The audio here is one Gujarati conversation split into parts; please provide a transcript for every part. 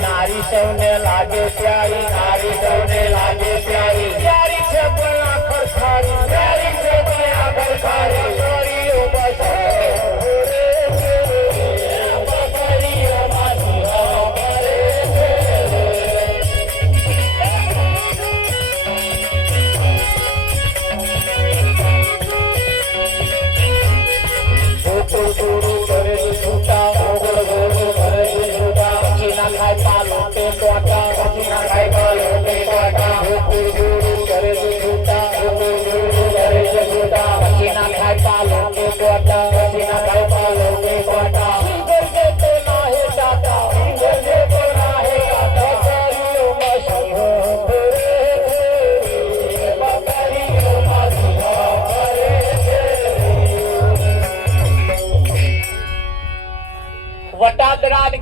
नारी सौने लागे प्यारी नारी सौने लागे प्यारी प्यारी से कोई आखर खारी प्यारी से कोई आखर खारी सोरी ओ बसे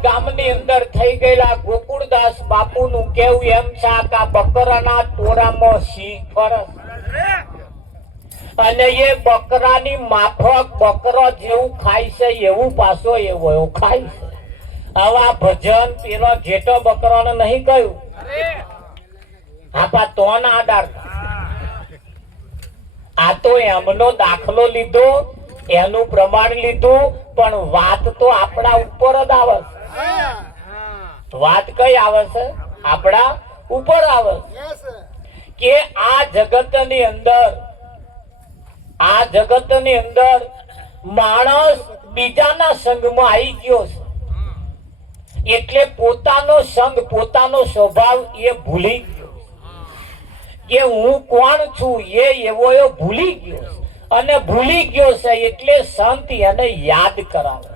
ગામની અંદર થઈ ગયેલા ગોકુળદાસ બાપુનું કેવું એમ છે કે બકરાના ટોળામાં સિંહ ફરસ અને એ બકરાની માફક બકરો જેવું ખાય છે એવું પાછો એવો ખાય છે. આવા ભજન પેલો જેટો બકરાને નહીં કહ્યું આપા તો ના આધાર આ તો એમનો દાખલો લીધો એનું પ્રમાણ લીધું પણ વાત તો આપણા ઉપર જ આવે છે. વાત કઈ આવે છે આપણા ઉપર આવે કે આ જગતની અંદર માણસ બીજાના સંગમાં આવી ગયો છે એટલે પોતાનો સંગ પોતાનો સ્વભાવ એ ભૂલી ગયો કે હું કોણ છું એ એવો ભૂલી ગયો અને ભૂલી ગયો છે એટલે સંત એને યાદ કરાવે.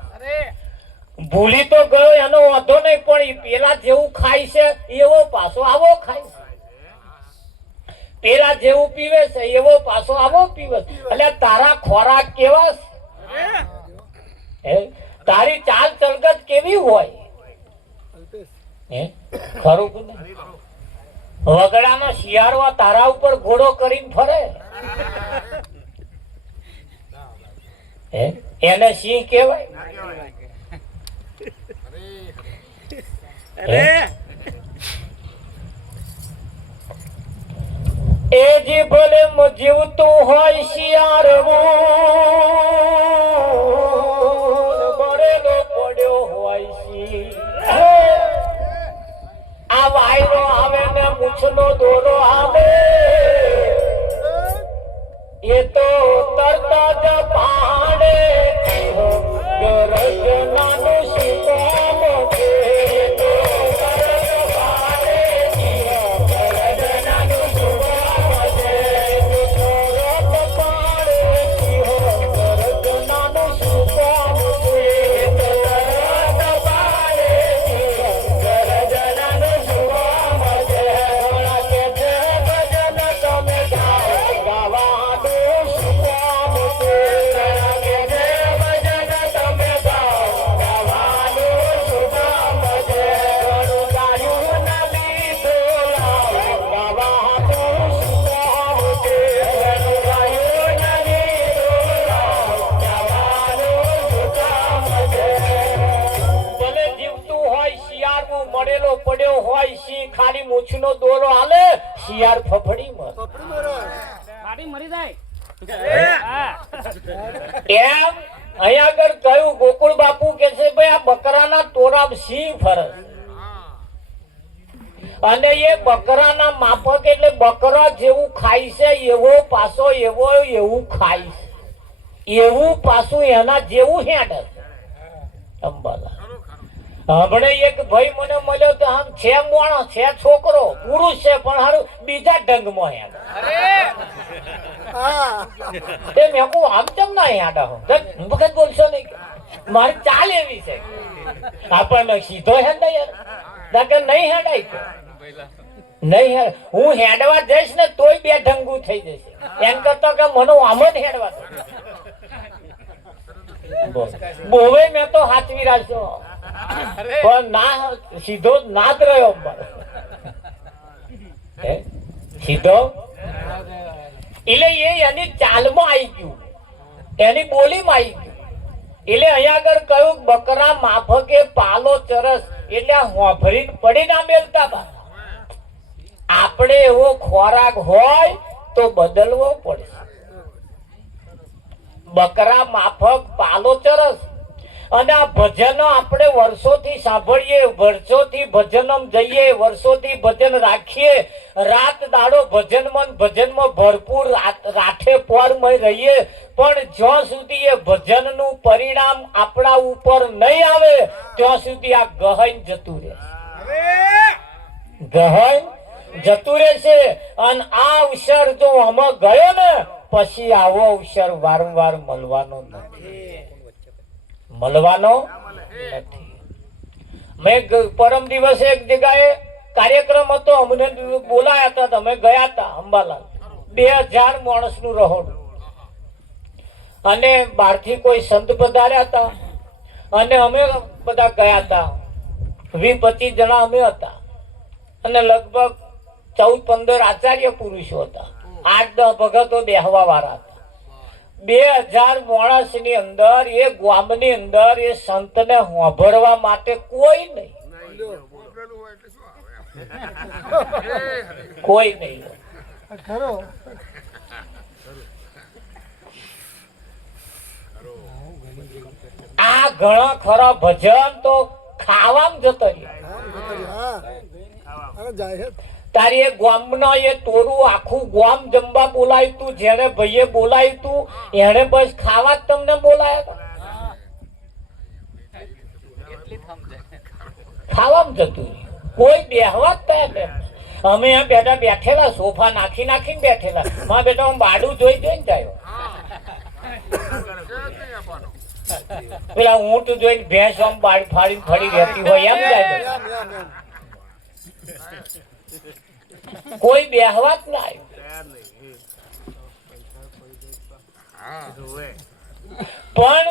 ભૂલી તો ગયો એનો વાંધો નહીં પણ પેલા જેવું ખાય છે એવો પાછો આવો ખાય છે પેલા જેવું પીવે છે એવો પાછો આવો પીવે છે. એટલે તારા ખોરાક કેવા છે તારી ચાલ ચલગત કેવી હોય ખરું કે વગડાનો શિયાળો તારા ઉપર ઘોડો કરીને ફરે એને સિંહ કહેવાય. એ જે ભલે જીવતું હોય શિયાળવું મરેલો પડ્યો હોય સિંહ. આ વાયરો આવે ને મૂછનો દોરો આવે એ તો તરતા જ પાડે ગરજનાનું શિકામ છે. પડ્યો હોય સિંહ ખાલી મૂછનો દોરો હાલે શિયાળ ફફડી મરી જાય એમ અહીંયા આગળ કહ્યું ગોકુળ બાપુ કે છે ભાઈ આ બકરાના ટોળા સિંહ ફરે અને એ બકરાના માફક એટલે બકરા જેવું ખાય છે એવો પાછો એવું ખાય છે એવું પાછું એના જેવું હેડે અંબાલા. હમણે એક ભાઈ મને મળ્યો તો આમ છે મોણો છે છોકરો પુરુષ છે પણ હારું બીજા ઢંગમાં હેડે. મેં કહું આમ કેમ ના હેડા હો વખત બોલશો નહીં મારી ચાલ એવી છે આપણને સીધો હેડા યાર નહીં હેડાય નહીં હું હેડવા જઈશ ને તોય બે ઢંગુ થઈ જશે એમ કરતો કે મને આમ જ હેડવા બોવે મેં તો હાથવી રાખ્યો પણ ના સીધો ના જ રહ્યો સીધો એટલે એની ચાલમાં આવી ગયું એની બોલીમાં આવી ગયું એટલે અહીંયા આગળ કહ્યું બકરા માફકે પાલો ચરસ એટલે હોભરી પડી ના મેલતા બા આપણે એવો ખોરાક હોય તો બદલવો પડે બકરા માફક પાલો ચરસ અને આ ભજનો આપણે વર્ષોથી સાંભળીએ વર્ષોથી ભજન જઈએ વર્ષોથી ભજન રાખીએ રાત દાડો ભજનમાં ભરપૂર રાઠે પોરમય રહીએ પણ જ્યાં સુધી એ ભજનનું પરિણામ આપણા ઉપર નહીં આવે ત્યાં સુધી આ ગહન જતું રહે ગહન જતું રહેશે અને આ અવસર જો આમાં ગયો ને પછી આવો અવસર વારંવાર મળવાનો નથી મેં પરમ દિવસે એક જગ્યાએ કાર્યક્રમ હતો અમને બોલાયા હતા તમે ગયા હતા અંબાલાલ 2000 માણસનું રહોડું અને બહારથી કોઈ સંત પધાર્યા હતા અને અમે બધા ગયા હતા 20-25 જણા અમે હતા અને લગભગ 14-15 આચાર્ય પુરુષો હતા 8-10 ભગતો બેહવા વાળા હતા 2000 માણસ ની અંદર એ ગામની અંદર એ સંતને હોભરવા માટે કોઈ નહીં કોઈ નહીં આ ઘણા ખરા ભજન તો ખાવામાં જતો તારી એ ગામના એ તોરું આખું ગામ જમવા બોલાયું તું જેને ભાઈએ બોલાયું તું એને બસ ખાવા જ તમને બોલાયા ખાવામાં જતું કોઈ બેહવા જ તૈયાર અમે બેઠેલા સોફા નાખીને બેઠેલા માં બેટા હું બાડું જોઈને જાય પેલા ઊંટ જોઈને ભેંસ આમ બાડ ફાડી ફરી રહેતી હોય એમ જાય કોઈ બેહવા જ ના પણ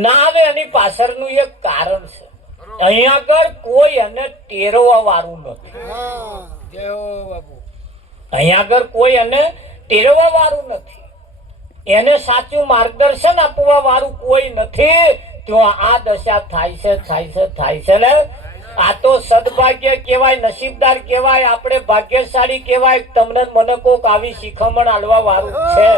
ના આવે એની પાછળનું એક કારણ છે અહીંયા આગળ કોઈ એને ટેરવા વાળું નથી અહીંયા આગળ કોઈ એને ટેરવા વાળું નથી એને સાચું માર્ગદર્શન આપવા વાળું કોઈ નથી તો આ દશા થાય છે ને આ તો સદભાગ્ય કહેવાય નસીબદાર કહેવાય આપણે ભાગ્યશાળી કહેવાય તમને મને કોક આવી શિખામણ આલવા વાળું છે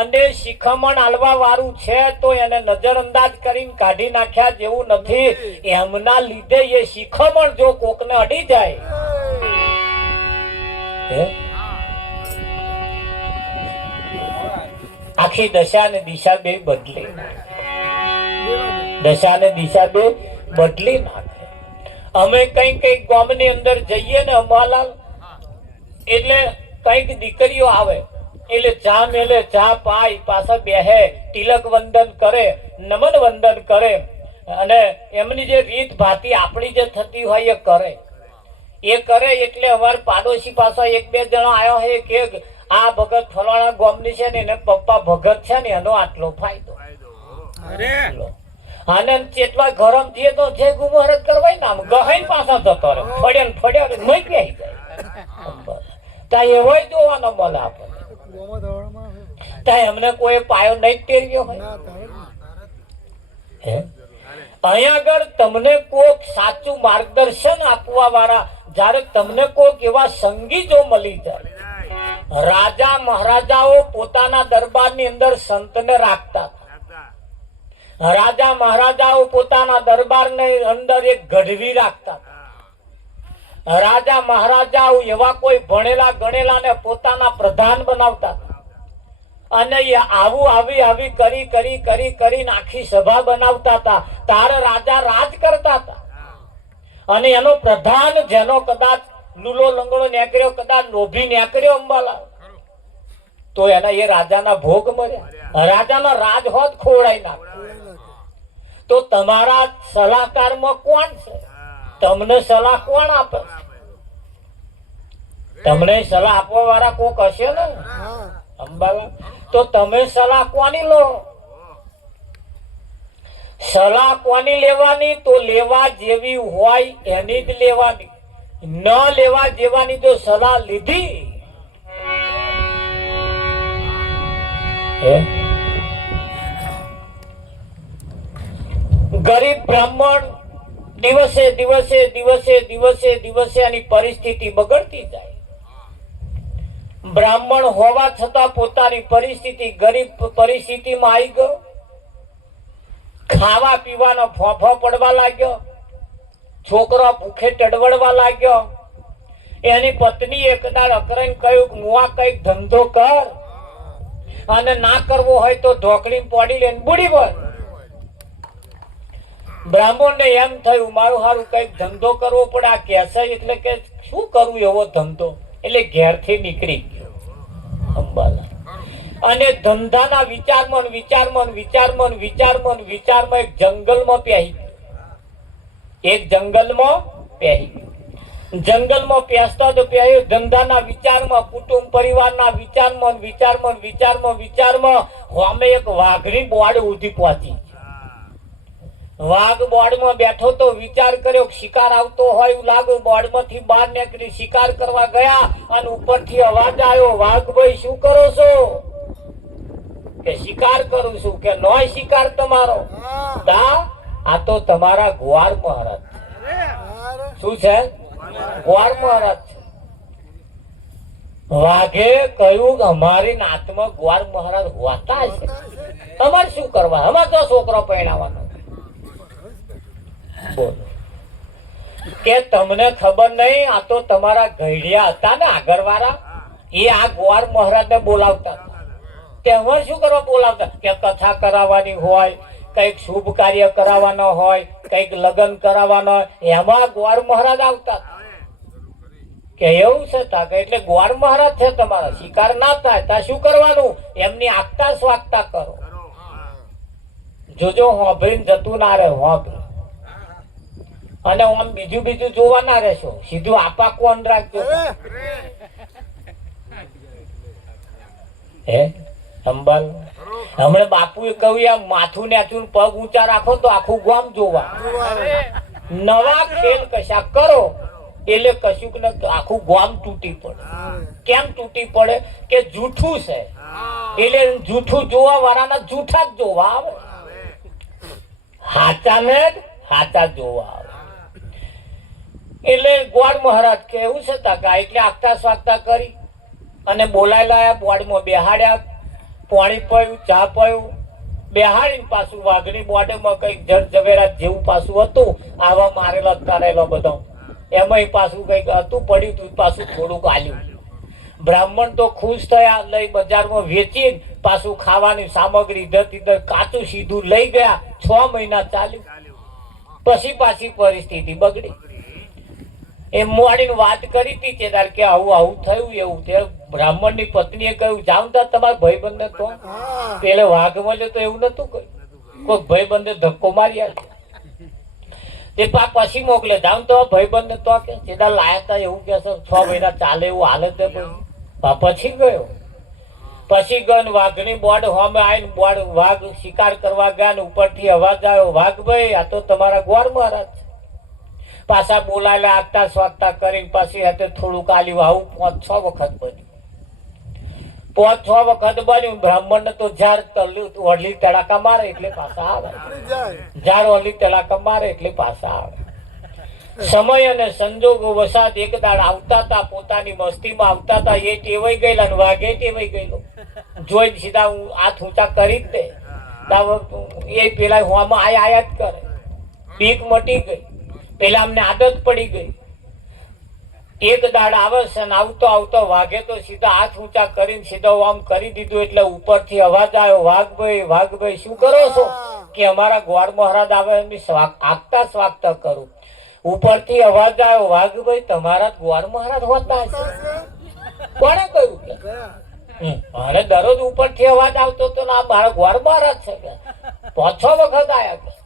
અને શિખામણ આલવા વાળું છે તો એને નજરઅંદાજ કરીને કાઢી નાખ્યા જેવું નથી એમના લીધે એ શિખામણ જો કોકને અડી જાય આખી દશા ને દિશા બે બદલી નાખે અમે કઈક ગામની અંદર જઈએ ને અંબાલાલ એટલે કઈક દીકરીઓ આવે એટલે ચા મેલે ચા પાય પાછા બેહે તિલક વંદન કરે નમન વંદન કરે અને એમની જે રીત ભાતી આપણી જે થતી હોય એ કરે એટલે અમારે પાડોશી પાછા 1-2 જણા આવ્યો હે કે આ ભગત ફલાણા ગામની છે ને એને પપ્પા ભગત છે ને એનો આટલો ફાયદો આનંદ જેટલા ગરમ થઈએ તો જે ગુમહરત કરવાય ને આમ ગહાઈ પાછા જતો રહે ફડ્યા મોઈ બેહી જાય તા એવો જોવાનો મળે આપણને તા એમને કોઈ પાયો નહીં પહેર્યો હોય અહીંયા આગળ તમને કોક સાચું માર્ગદર્શન આપવા વાળા જયારે તમને કોક એવા સંગી જો મળી જાય રાજા મહારાજાઓ પોતાના દરબારની અંદર સંતને રાખતા રાજા મહારાજાઓ પોતાના દરબારની અંદર એક ગઢવી રાખતા રાજા મહારાજાઓ એવા કોઈ ભણેલા ગણેલા ને પોતાના પ્રધાન બનાવતા અને આવી કરી આખી સભા બનાવતા હતા તારે રાજા રાજ કરતા હતા અને એનો પ્રધાન જેનો કદાચ લૂલો લંગડો નેકર્યો કદાચ લોભી નેકર્યો અંબાલા તો એના એ રાજાના ભોગ મળ્યા રાજાના રાજ હોત ખોડાઈ નાખ તો તમારા સલાહકારમાં કોણ છે તમને સલાહ કોણ આપે તમને સલાહ આપવા વાળા કોક હશે ને અંબાલા, તો તમે સલાહ કોની લો? સલાહ કોની લેવાની? તો લેવા જેવી હોય એની જ લેવાની, ન લેવા જેવાની તો સલાહ લીધી ગરીબ બ્રાહ્મણ દિવસે દિવસે દિવસે દિવસે દિવસે એની પરિસ્થિતિ બગડતી જાય. બ્રાહ્મણ હોવા છતાં પોતાની પરિસ્થિતિ ગરીબ પરિસ્થિતિમાં આવી ગયો. ખાવા પીવાનો ફોફો પડવા લાગ્યો, છોકરો ભૂખે ટડવડવા લાગ્યો. એની પત્ની એક દાડ અકરાઈને કહ્યું કે મુઆ કઈક ધંધો કર, અને ના કરવો હોય તો ઢોકળી પોડી લઈને બુડી પર. બ્રાહ્મણ ને એમ થયું મારું હારું કઈક ધંધો કરવો પડે. આ કેસે એટલે કે શું કરવું એવો ધંધો, એટલે ઘેરથી નીકળી ગયો અંબાલા. અને ધંધાના વિચારમાં વિચારમાં વિચારમાં વિચારમાં વિચારમાં એક જંગલમાં પહેરી ગયો. એક જંગલમાં પહેરી ગયો. જંગલમાં પેસતો તો પહેર્યો ધંધાના વિચારમાં, કુટુંબ પરિવારના વિચારમાં વિચારમાં વિચારમાં વિચારમાં હોમે એક વાઘની બોર્ડ ઉધી પહોંચી. વાઘ બોર્ડમાં બેઠો તો વિચાર કર્યો શિકાર આવતો હોય એવું લાગ્યું. બોર્ડમાંથી બહાર નીકળી શિકાર કરવા ગયા અને ઉપરથી અવાજ આવ્યો, વાઘભાઈ શું કરો છો? કે શિકાર કરું છું. કે નોય શિકાર તમારો? આ તો તમારા ગ્વાર મહારાજ. શું છે? ગ્વાર મહારાજ. વાઘે કહ્યું કે અમારી નાતમાં ગ્વાર મહારાજ હોતા છે, અમારે શું કરવા? અમારે તો છોકરો પરણાવવાનો. બોલો કે તમને ખબર નહીં, આ તો તમારા ગઈડિયા હતા ને આગળ વાળા, એ આ ગ્વાર મહારાજ ને બોલાવતા. તેમાં શું કરવા બોલાવતા? કે કથા કરાવવાની હોય, કઈક શુભ કાર્ય કરાવવાનો હોય, કઈક લગ્ન કરાવવાનો હોય, એમાં ગ્વાર મહારાજ આવતા. કે એવું છે તાકે એટલે ગ્વાર મહારાજ છે તમારા, શિકાર ના થાય તા શું કરવાનું? એમની આગતા સ્વાગતા કરો. જોજો હોભરીને જતું ના રહે હોભ. અને આમ બીજું બીજું જોવા ના રહેશો, સીધું આપા કોણ રાખજો. હે અંબાલ, હમણાં બાપુએ કહ્યું એમ માથું નેચું પગ ઊંચા રાખો તો આખું ગામ જોવા. નવા ખેલ કશા કરો એટલે કશું ને આખું ગામ તૂટી પડે. કેમ તૂટી પડે? કે જૂઠું છે એટલે જૂઠું જોવા વાળાના જૂઠા જ જોવા આવે, હાચાને જ હાચા જોવા આવે. એટલે ગ્વાર મહારાજ કે એવું છે તાકા, એટલે આગતા સ્વાગતા કરી અને બોલાઈ લાયા. બોર્ડમાં બેહાડ્યા, પાણી પીયું, ચા પીયું, બેહાડીને પાછું વાઘની બોર્ડમાં કઈક જળ ઝવેરાત જેવું પાછું હતું, આવા મારેલા કરેલો બધો, એમાં પાછું કઈક હતું પડ્યું હતું, પાછું થોડુંક આલ્યું. બ્રાહ્મણ તો ખુશ થયા, લઈ બજારમાં વેચી પાછું ખાવાની સામગ્રી ઇધર કાચું સીધું લઈ ગયા. 6 મહિના ચાલ્યું, પછી પાછી પરિસ્થિતિ બગડી. એ મોડીને વાત કરી હતી કે આવું આવું થયું. એવું તે બ્રાહ્મણ ની પત્નીએ કહ્યું જાઉં તા તમારા ભાઈબંધને તો પેલે વાઘ મળ્યો તો એવું નતું કહ્યું, કોઈ ભાઈબંધે ધક્કો માર્યા તે પછી મોકલે જાઉં તો ભાઈબંધને તો કે સીધા લાયા તા એવું કે 6 મહિના ચાલે એવું હાલત. પછી ગયો, પછી ગયો વાઘની બોર્ડ હોમે આવીને બોર્ડ વાઘ શિકાર કરવા ગયા ને ઉપરથી અવાજ આવ્યો, વાઘભાઈ આ તો તમારા ગ્વાર મહારાજ. પાછા બોલાયેલા આગતા સ્વાગતા કરીને પાછી હાથે થોડુંક આલ્યું. આવું 5-6 વખત બન્યું. 5-6 વખત બન્યું. બ્રાહ્મણ ને તો ઝાર ઓઢલી તડાકા મારે એટલે પાછા આવે, ઝાર ઓઢલી તડાકા મારે એટલે પાછા આવે. સમય અને સંજોગો વસાત એક દાડ આવતા હતા, પોતાની મસ્તીમાં આવતા હતા. એ ટેવાઈ ગયેલા ને વાઘે ટેવાઈ ગયેલો. જોઈને સીધા હાથ ઊંચા કરી જ દે. એ પેલા હોમાં આયા જ કરે. બીક મટી ગઈ. પેલા અમને આદત પડી ગઈ. એક દાડ આવે છે ને આવતો આવતો વાઘે તો સીધા હાથ ઊંચા કરીને સીધો આમ કરી દીધું. એટલે ઉપરથી અવાજ આવ્યો, વાઘભાઈ વાઘભાઈ શું કરો છો? કે અમારા ગ્વાર મહારાજ આવે એમની આગતા સ્વાગતા કરું. ઉપરથી અવાજ આવ્યો, વાઘભાઈ તમારા ગ્વાર મહારાજ હોતા છે? કોણે કહ્યું? મારે દરરોજ ઉપરથી અવાજ આવતો તો ના મારા ગ્વાર મહારાજ છે. 5-6 વખત આયા.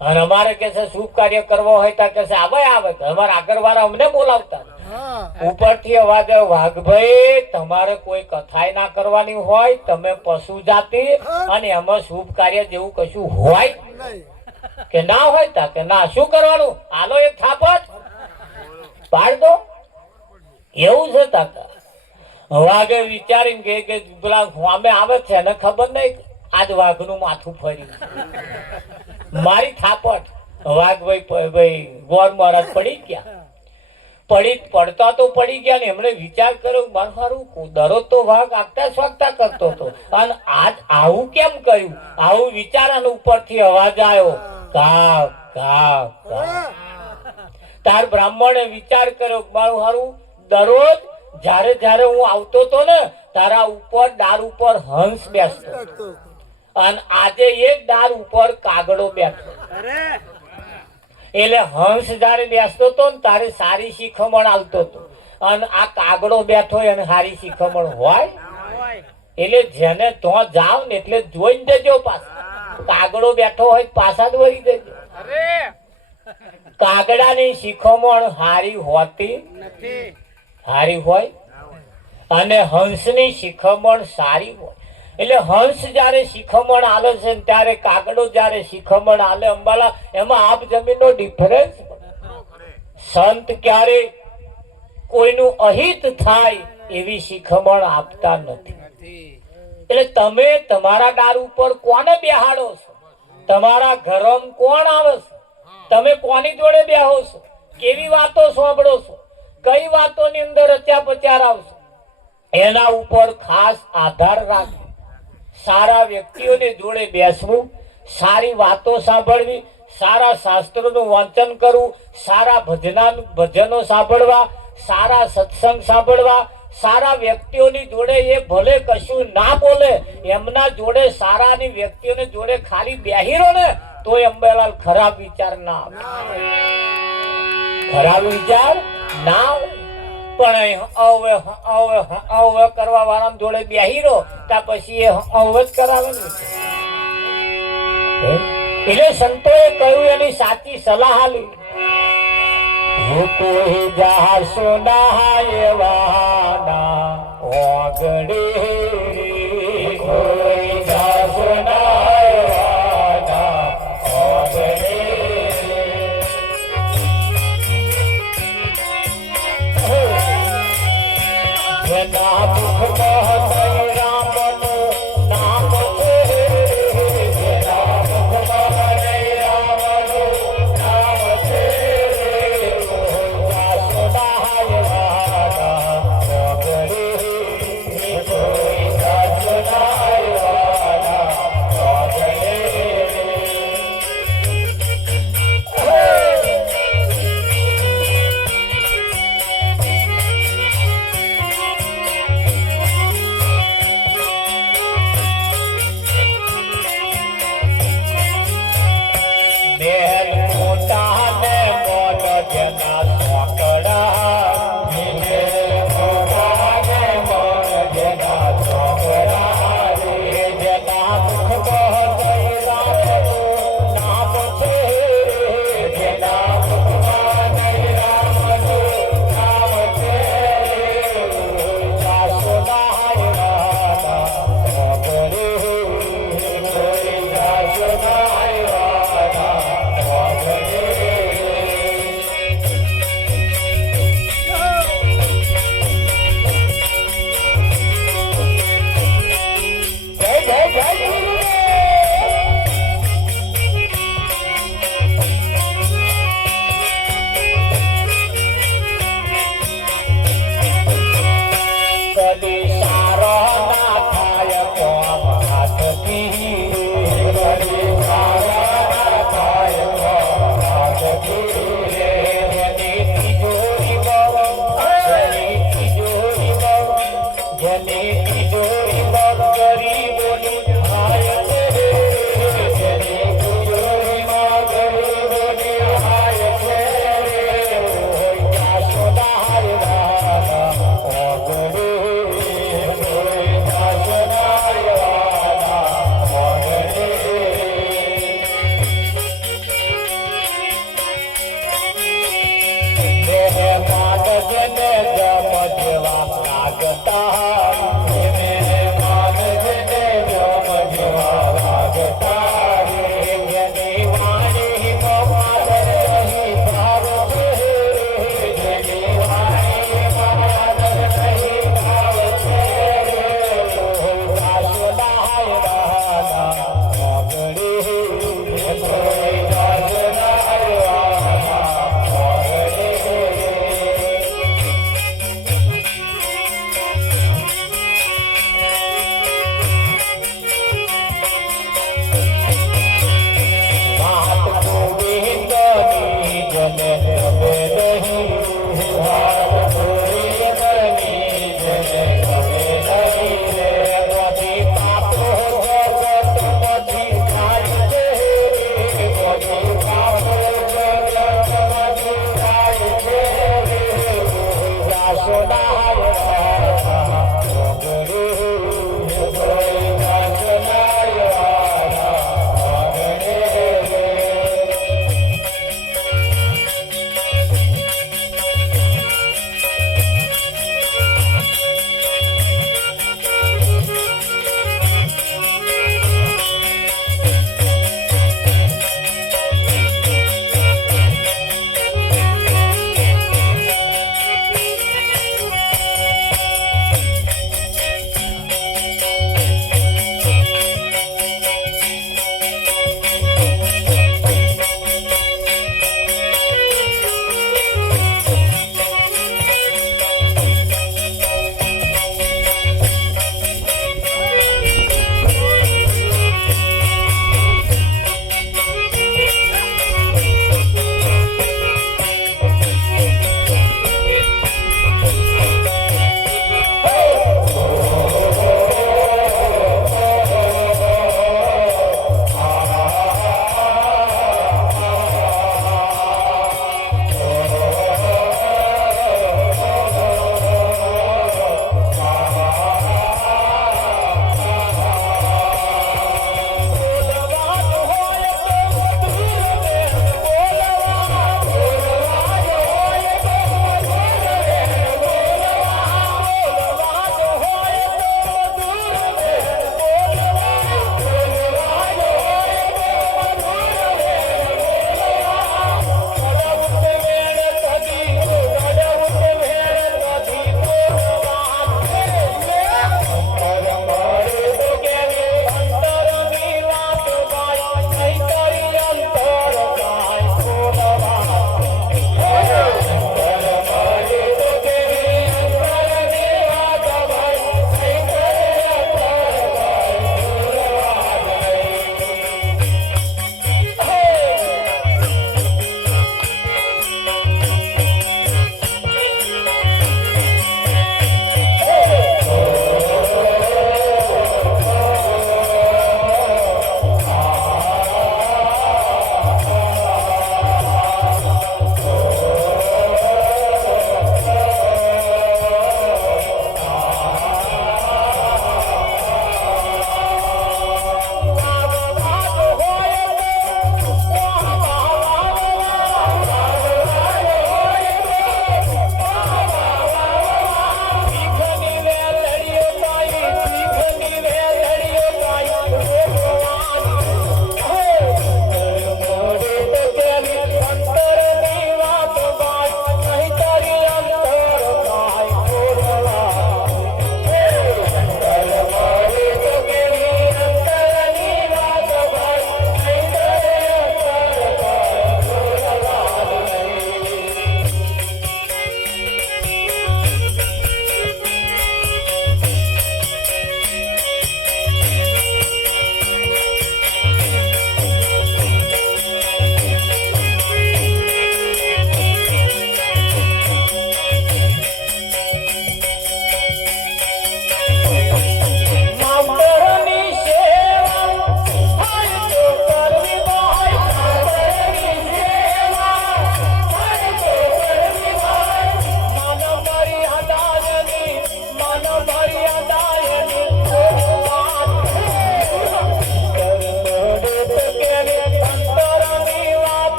અને અમારે કે છે શુભ કાર્ય કરવો હોય તો કે છે આવે આવે. અમારા આગળ વાળા અમને બોલાવતા ઉપરથી અવાજ આવ્યો, વાઘભાઈ તમારે કોઈ કથાય ના કરવાની હોય, તમે પશુ જાતિ અને એમાં શુભ કાર્ય જેવું કશું હોય કે ના હોય તા કે ના, શું કરવાનું, હાલો એક થાપટ પાડ દો, એવું છે તાકા. વાઘે વિચારીને કે પેલા સામે આવે છે એને ખબર નહીં આજ વાઘનું માથું ફર્યું, મારી થાપટ. વાઘભાઈ ગોર મહારાજ પડી ગયા, પડતા તો પડી ગયા ને એમણે વિચાર કર્યો, મારું દરરોજ તો વાઘ આગતા સ્વાગતા કરતો હતો અને આજ આવું કેમ કર્યું, આવું વિચાર અને ઉપરથી અવાજ આવ્યો, કાવ કાવ કાવ. તાર બ્રાહ્મણે વિચાર કર્યો, મારું હારું દરરોજ જ્યારે જ્યારે હું આવતો હતો ને તારા ઉપર ડાર ઉપર હંસ બેસતો અને આજે એક ડાર ઉપર કાગડો બેઠો. એટલે હંસ જયારે બેસતો હતો ને તારે સારી શીખમણ આવતો હતો અને આ કાગડો બેઠો એને સારી શીખમણ હોય. એટલે જેને તો જાવ ને એટલે જોઈને દેજો, પાછા કાગડો બેઠો હોય પાછા જ વળી દેજો. કાગડાની શીખમણ હારી હોતી નથી, હારી હોય અને હંસની શિખમણ સારી હોય. એટલે હંસ જયારે શિખમણ આલે છે ત્યારે કાગડો જયારે શિખમણ આલે અંબાલા, એમાં આપ જમીનનો ડિફરન્સ. સંત ક્યારે કોઈનું અહિત થાય એવી શિખમણ આપતા નથી. એટલે તમે તમારા ડાર ઉપર કોને બેહાડો છો, તમારા ઘરમાં કોણ આવે છે, તમે કોની જોડે બેહો છો, કેવી વાતો સાંભળો છો, કઈ વાતોની અંદર રચ્યા પચાર આવશે, એના ઉપર ખાસ આધાર રાખજો. સારા વ્યક્તિઓની જોડે બેસવું, સારી વાતો સાંભળવી, સારા શાસ્ત્રોનું વાંચન કરવું, સારા ભજનો સાંભળવા, સારા સત્સંગ સાંભળવા, સારા વ્યક્તિઓની જોડે એ ભલે કશું ના બોલે એમના જોડે સારાની વ્યક્તિઓની જોડે ખાલી બેહીરો ને તો અંબેલાલ ખરાબ વિચાર ના આવે, ખરાબ વિચાર ના આવે. પણ હવે કરવા વાળા જોડે બેહીરો ત્યાં પછી એ હવે જ કરાવે ને. એટલે સંતોએ કહ્યું એની સાચી સલાહ આલી, કોઈ જા સોના એવાના ઓગડે, કોઈ જા સોના એવાના ઓગડે. જેના મુખમાં નહીં રામનું નામ છે, જેના મુખમાં નહીં રામનું નામ છે, કોઈ સોનાય વાના ઓગડે, કોઈ સોનાય વાના ઓગડે.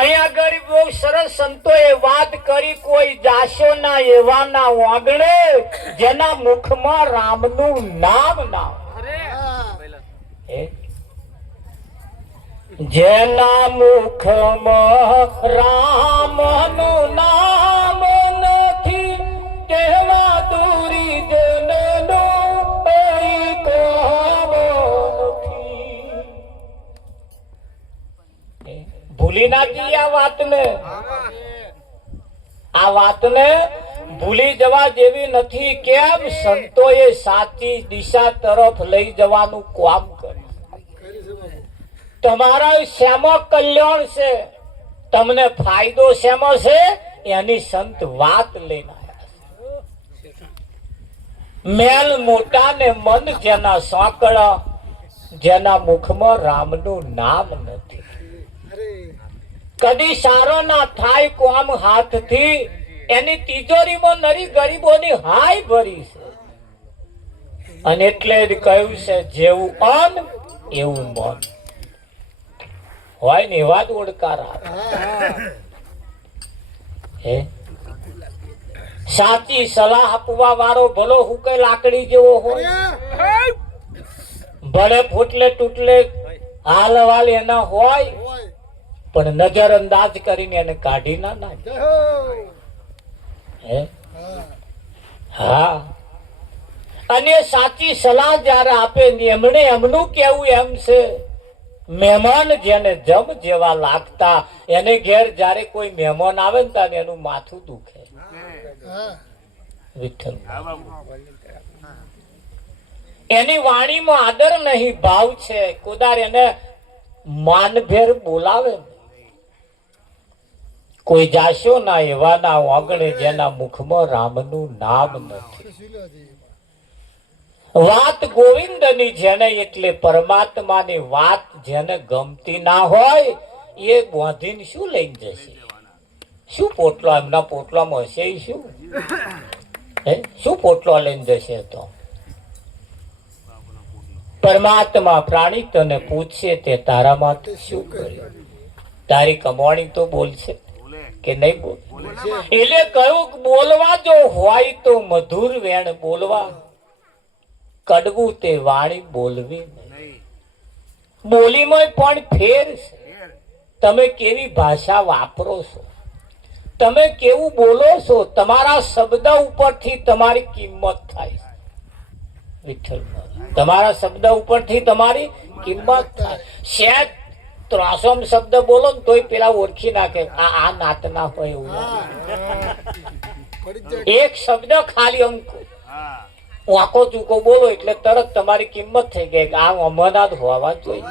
અહીંયા આગળ બહુ સરસ સંતોએ વાત કરી, કોઈ જાશો ના એવાના વાગણે જેના મુખમાં રામનું નામ ના હોય, જેના મુખમાં રામનું નામ નથી તેવા દૂરી જનનો કામ નથી. ભૂલી ના જઈએ આ વાતને ભૂલી જવા જેવી નથી. કેમ? સંતોએ સાચી દિશા તરફ લઈ જવાનું કામ કર્યું. તમારા શેમાં કલ્યાણ છે, તમને ફાયદો શેમાં છે, એની સંત વાત લઈને આવ્યા છે. મેલ મોટા ને મન જેના સાંકળા, જેના મુખમાં રામનું નામ નથી. કદી સારો ના થાય કોમ હાથથી, એની તિજોરીમાં નરી ગરીબોની હાય ભરી છે. અને એટલે જ કહ્યું છે, જેવું અન્ન એવું મન હોય ને એવા જ ઓડકાર હે. સાચી સલાહ આપવા વાળો ભલો હુકે લાકડી જેવો હોય, ભલે ફૂટલે તૂટલે હાલ વાલ એના હોય, પણ નજર અંદાજ કરીને એને કાઢી ના નાખે. હા, અને સાચી સલાહ જયારે આપે એમણે એમનું કેવું એમ છે, મહેમાન જેને જમ જેવા લાગતા, એને ઘેર જયારે કોઈ મહેમાન આવે ને ત્યારે એનું માથું દુખે. વિઠ્ઠલ એની વાણીમાં આદર નહીં, ભાવ છે. કોદાર એને માનભેર બોલાવે. કોઈ જાશો ના એવાના વાગણે જેના મુખમાં રામનું નામ નથી. વાત ગોવિંદની જેને, એટલે પરમાત્માની વાત જેને ગમતી ના હોય એ બોધીને શું લઈને જશે? શું પોટલો એમના પોટલામાં હશે? શું પોટલો લઈને જશે? તો પરમાત્મા પ્રાણી તને પૂછશે, તે તારા માટે શું કર્યું? તારી કમાણી તો બોલશે કે નહીં બોલ? એટલે કહ્યું, બોલવા જો હોય તો મધુર વેણ બોલવા, કડવું તે વાણી બોલવી નહીં. બોલીમાં પણ ફેર છે. તમે કેવી ભાષા વાપરો છો, તમે કેવું બોલો છો, તમારા શબ્દ ઉપરથી તમારી કિંમત થાય. વિઠ્ઠલ, તમારા શબ્દ ઉપરથી તમારી કિંમત થાય. શેઠ 300 શબ્દ બોલો ને તોય પેલા ઓળખી નાખે, આ નાતના હોય એવું. એક શબ્દ ખાલી અમુક વાંકો ચૂકો બોલો એટલે તરત તમારી કિંમત થઈ ગઈ, આ અમરનાથ હોવા જોઈએ.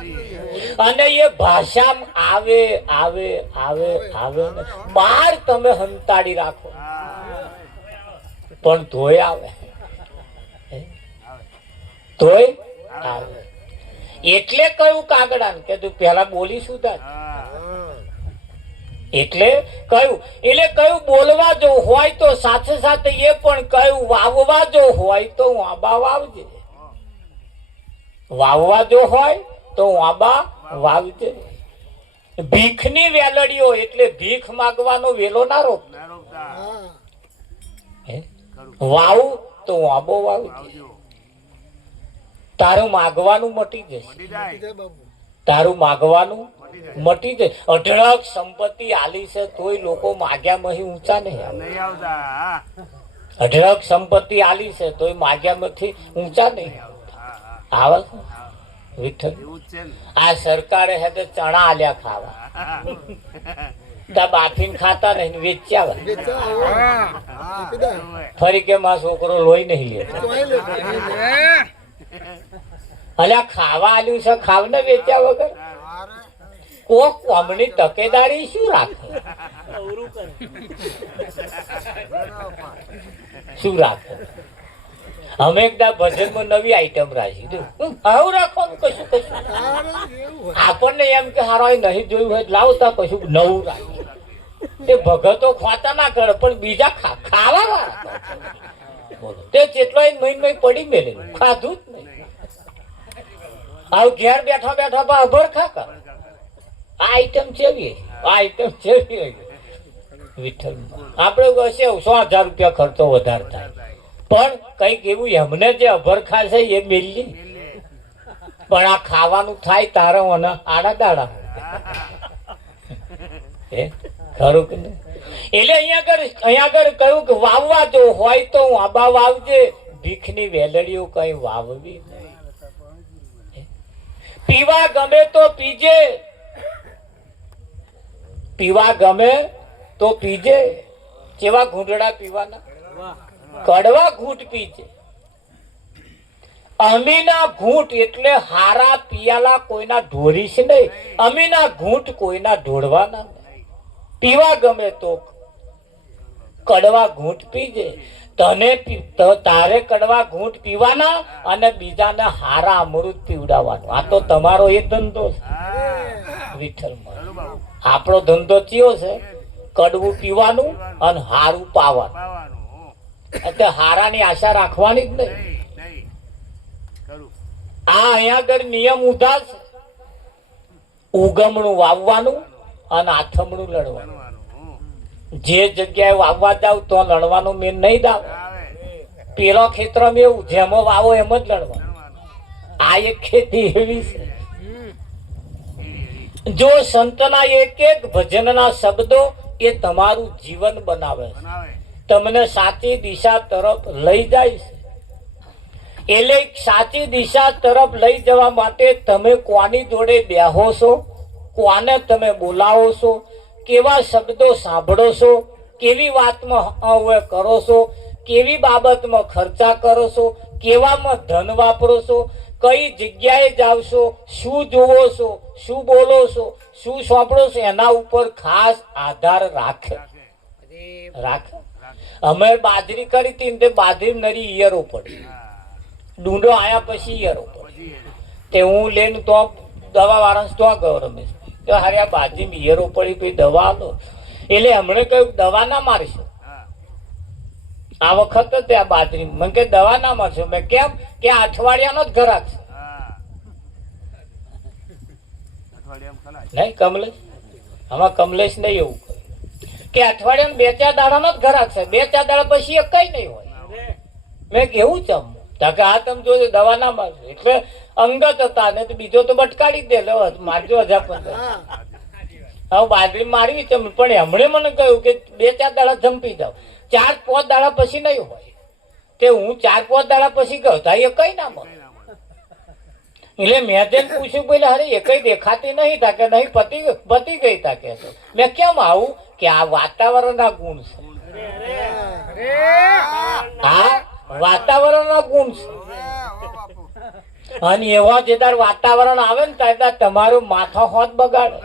અને એ ભાષા આવે આવે આવે આવે ને બહાર તમે હંતાડી રાખો પણ તોય આવે, તોય આવે. એટલે કયું કાગડા કે તું પેલા બોલી સુધાર. એટલે કયું, એટલે કયું બોલવા જો હોય તો સાથે સાથે એ પણ કયું વાવવા જો હોય તો વાબા વાવજે. વાવવા જો હોય તો વાબા વાવજે. ભીખની વેલડીઓ એટલે ભીખ માંગવાનો વેલો ના રોક. વાવ તો વાબો વાવજે. તારું માગવાનું મટી જશે, તારું માગવાનું મટી જાય. અઢળક સંપત્તિ આલી છે તોય લોકો માગ્યા માંથી ઊંચા નહીં આવતા. અઢળક સંપત્તિ આલી છે તોય માગ્યા માંથી ઊંચા નહીં આવે. વિઠ્ઠલ, આ સરકારે હે તે ચણા આલ્યા ખાવા, બાફીને ખાતા નહીં, વેચ્યા. ફરી કે મારો છોકરો લોહી નહીં લેતો. અલ્યા ખાવા આલ્યું છે, ખાવને વેચ્યા વગર કોક કોમની તકેદારી શું રાખે? શું રાખે? અમે એકદા ભજનમાં નવી આઈટમ રાખી આવું રાખવાનું, કશું કશું આપણને એમ કે હારો નહીં જોયું હોય લાવતા કશું નવું રાખે. તે ભગતો ખોતા ના કરે પણ બીજા ખાવા વાળા બોલો તે જેટલો મહિન પડી મેલે ખાધું જ નહીં. આવું ઘેર બેઠા બેઠા અભર ખા કર. આ આઈટમ ચેવી આઈટમ છે વિઠ્ઠલ આપણે હશે 100,000 રૂપિયા ખર્ચો વધારે થાય પણ કઈક એવું એમને જે અભરખા છે એ મિલી પણ આ ખાવાનું થાય તારો અને આડા દાડા ખરું કે નહીં એટલે અહીંયા આગળ કહ્યું કે વાવવા જો હોય તો આબા વાવજે ભીખની વેલડીઓ કઈ વાવવી પીવા ગમે તો પીજે પીવા ગમે તો પીજે કેવા ઘૂંટડા પીવાના કડવા ઘૂંટ પીજે અમીના ઘૂંટ એટલે હારા પિયાલા કોઈના ઢોરીશ નહીં અમીના ઘૂંટ કોઈના ઢોળવાના પીવા ગમે તો કડવા ઘૂંટ પીજે તને તારે કડવા ઘૂંટ પીવાના અને બીજાને હારા અમૃત પીવડાવવાનું આ તો તમારો એ ધંધો છે વિઠ્ઠલમાં આપણો ધંધો કયો છે કડવું પીવાનું અને હારું પાવાનું એટલે હારાની આશા રાખવાની જ નહીં આ અહીંયા આગળ નિયમ ઉધા છે ઉગમણું વાવવાનું અને આથમણું લડવાનું જે જગ્યાએ વાવવા જાવ તો લડવાનું મેં નહીં દાવ પેલો ખેતરમાં એવું જેમાં વાવો એમ જ લડવાનું આ એક ખેતી એવી છે જો સંતના એક એક ભજનના શબ્દો એ તમારું જીવન બનાવે છે તમને સાચી દિશા તરફ લઈ જાય છે એટલે સાચી દિશા તરફ લઈ જવા માટે તમે કોની જોડે બેહો છો કોને તમે બોલાવો છો કેવા શબ્દો સાંભળો છો કેવી વાતમાં કરો છો કેવી બાબતમાં ખર્ચા કરો છો કેવામાં ધન વાપરો છો કઈ જગ્યાએ જાવ છો શું જોવો છો શું બોલો છો શું સાંભળો છો એના ઉપર ખાસ આધાર રાખે અમે બાજરી કરી હતી ને તે બાજરી નરી ઈયરો પડી ડુંડો આયા પછી ઈયરો પડી તે હું લઈને તો દવા વાળા તો ગયો રમેશ તો હારે આ બાજરી ઈયરો પડી પછી દવા લો એટલે હમણે કહ્યું દવા ના મારશો આ વખત જ આ બાજરી મને કે દવા ના મારશો મેં કેમ કે અઠવાડિયાનો જ ઘરાક છે નહીં કમલેશ આમાં કમલેશ નહીં એવું કે અઠવાડિયામાં 2-4 દાડાનો જ ઘરાક છે 2-4 દાડા પછી એ કઈ નહીં હોય મેં કેવું ચમ કે આ તમે જોજો દવા ના મારશો એટલે અંગત હતા ને બીજો તો બટકાડી દે લો મારજો 1000-15 હવે બાજરી મારવી છે પણ એમણે મને કહ્યું કે 2-4 દાડા જંપી જાવ 4-5 દાડા પછી નહીં હોય તે હું 4-5 દાડા પછી ગયો તા એ કઈ ના મળે એટલે મેં તેને પૂછ્યું પેલા અરે એ કઈ દેખાતી નહીં તા કે નહીં પતી ગઈ તા કે મેં કેમ આવું કે આ વાતાવરણના ગુણ છે હા વાતાવરણના ગુણ છે અને એવા જેદાર વાતાવરણ આવે ને ત્યારે તમારું માથા હોત બગાડે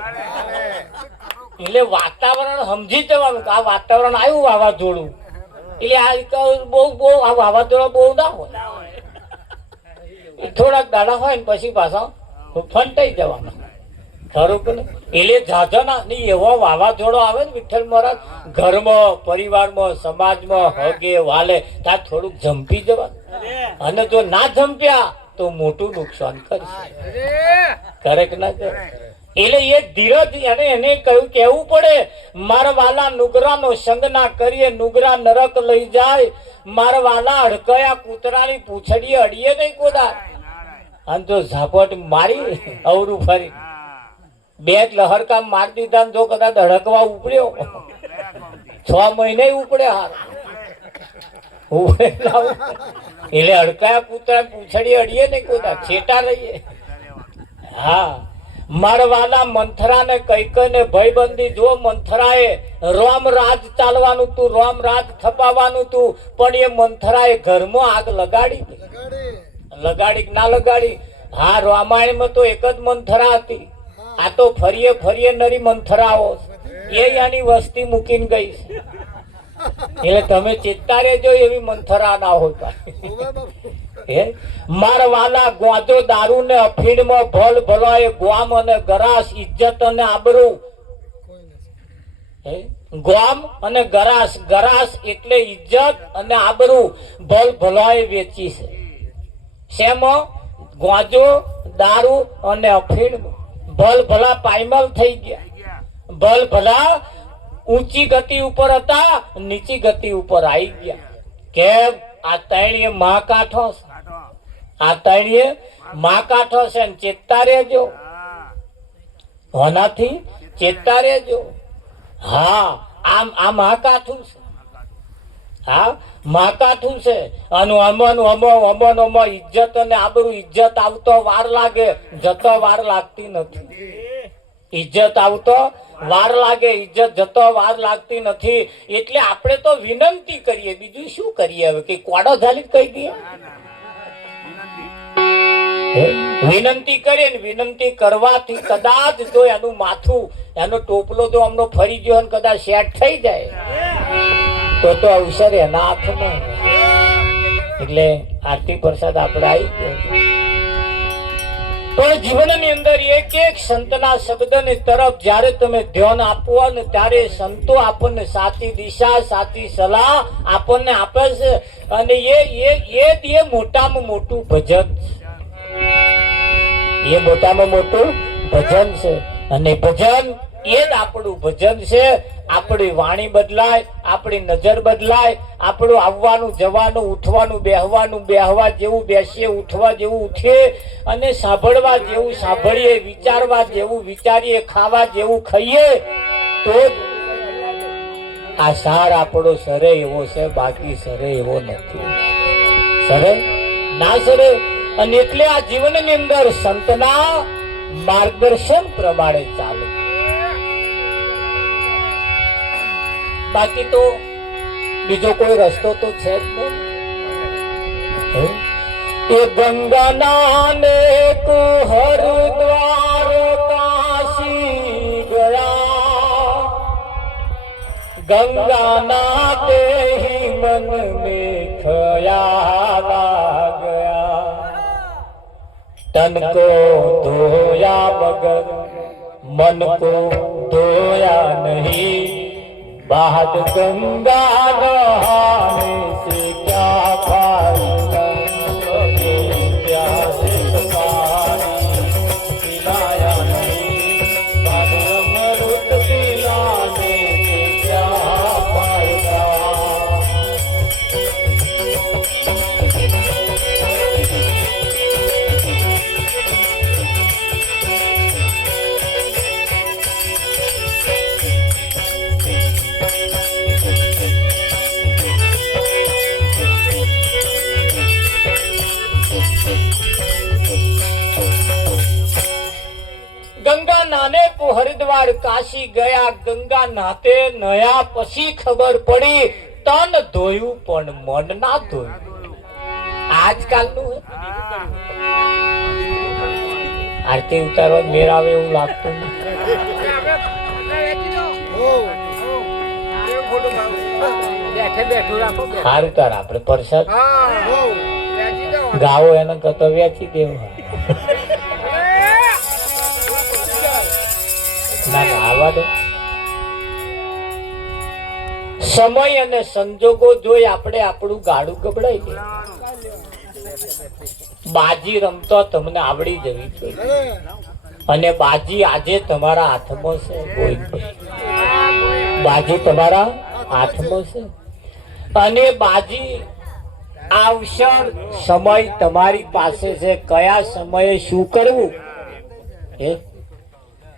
એટલે વાતાવરણ સમજી જવાનું આ વાતાવરણ આવ્યું વાવાઝોડું એટલે આ બહુ આ વાવાઝોડા બહુ ના હોય થોડાક દાડા હોય ને પછી પાછા ફંટાઈ જવાના ખરું કે એટલે જાજાના નહીં એવો વાવાઝોડો આવે ને વિઠ્ઠલ મહારાજ ઘરમાં પરિવારમાં સમાજમાં હગે વાલે ત્યાં થોડુંક જંપી જવાનું અને જો ના જંપ્યા તો મોટું નુકસાન કરશે કરે કે ના કરે એટલે એ ધીરજ એને કહ્યું કેવું પડે મારા વાલા નુગરાનો સંગ ના કરીએ નુગરા નરક લઈ જાય મારા વાલા અડકયા કૂતરાની પૂંછડીએ અડીએ નહીં કોદા અને જો ઝાપટ મારી અવરું ફરી 2 લહરકા મારી દીધા જો કદાચ અડકવા ઉપડ્યો 6 મહિને ઉપડે હાર એટલે અડકાયા કૂતરા પૂંછડી અડીએ નહીં કોદા છેટા રહીએ હા મારવાલા મંથરા ને કઈ ને ભયબંધી જો મંથરાએ રોમ રાજ ચાલવાનું તું રોમ રાજ થપાવાનું તું પણ એ મંથરાએ ઘરમાં આગ લગાડી ના લગાડી હા રામાયણમાં તો એક જ મંથરા હતી આ તો ફરીએ નરી મંથરાઓ એ આની વસ્તી મૂકીને ગઈ છે એટલે તમે ચેતતા રહેજો એવી મંથરા ના હોય મારવાલા ગોજો દારૂ ને અફીણમાં ભલ ભલાય ગોમ અને ગરાસ ઇજ્જત અને આબરૂ ગોમ અને ગરાસ એટલે ઇજ્જત અને આબરૂ ભલ ભલાય વેચી છે શેમાં ગોજો દારૂ અને અફીણ ભલ ભલા પાયમાલ થઈ ગયા ભલ ભલા ઊંચી ગતિ ઉપર હતા, નીચી ગતિ ઉપર આવી ગયા. કેમ? આ તૈણીએ માં કાઠો છે, આ તૈણીએ માં કાઠો છે ને ચેતતા રહેજો. હોનાથી ચેતતા રહેજો. હા, આ માં કાઠું છે. હા, માં કાઠું છે. આનું અમન ઇજ્જત અને આબરૂ. ઇજ્જત આવતો વાર લાગે, જતો વાર લાગતી નથી. ઇજ્જત આવતો વાર લાગે, ઇજ્જત જતો વાર લાગતી નથી. એટલે આપણે તો વિનંતી કરીએ, બીજું શું કરીએ? હવે કે કોડો ઝાલી કહી દઈએ? વિનંતી કરીએ ને વિનંતી કરવાથી કદાચ જો એનું માથું, એનો ટોપલો જો અમનો ફરી ગયો અને કદાચ સેટ થઈ જાય તો અવસર એના હાથમાં. એટલે આરતી પ્રસાદ આપણે આવી ગયો. પણ જીવનની અંદર એક એક સંતના શબ્દની તરફ જ્યારે તમે ધ્યાન આપો ને ત્યારે સંતો આપણને સાચી દિશા, સાચી સલાહ આપણને આપે છે. અને એ મોટામાં મોટું ભજન છે. એ મોટામાં મોટું ભજન છે. અને ભજન એ જ આપણું ભજન છે. આપણી વાણી બદલાય, આપણી નજર બદલાય, આપણું આવવાનું જવાનું, ઉઠવાનું બેહવાનું, બેહવા જેવું બેસીએ, ઉઠવા જેવું ઉઠીએ, અને સાંભળવા જેવું સાંભળીએ, વિચારવા જેવું વિચારીએ, ખાવા જેવું ખાઈએ, તો આ સાર આપણો સરે એવો છે, બાકી સરે એવો નથી. સરે ના સરે. અને એટલે આ જીવનની અંદર સંતના માર્ગદર્શન પ્રમાણે ચાલે. બાકી તો બીજો કોઈ રસ્તો તો છે જ નહીં. એ ગંગાના ને હરિદ્વાર કાશી ગયા, ગંગાના તે ही मन में ख्याल आ गया, तन को धोया मगर मन को धोया नहीं, बाद गंगा नहाने से क्या फायदा, प्यासे पानी पिलाया नहीं, बाद अमृत पिलाने से क्या फायदा. गंगा नाने को हरिद्वार काशी गया, गंगा नाते नया पसी खबर पड़ी, तन धोयु पण मन ना धोयु. આજકાલ નું આરતી ઉતારવા મેરાવે એવું લાગતું સારું. તાર આપણે પ્રસાદ ગાવો એના કરતા વેચી દેવું. સમય અને સંજોગો જોઈ આપણે આપણું ગાડું ગબડાઈ દે. બાજી રમતો તમને આવડી જવી જોઈએ, અને બાજી આજે તમારા હાથમાં છે. બાજી તમારા હાથમાં છે, અને બાજી આવસર સમય તમારી પાસે છે. કયા સમયે શું કરવું એ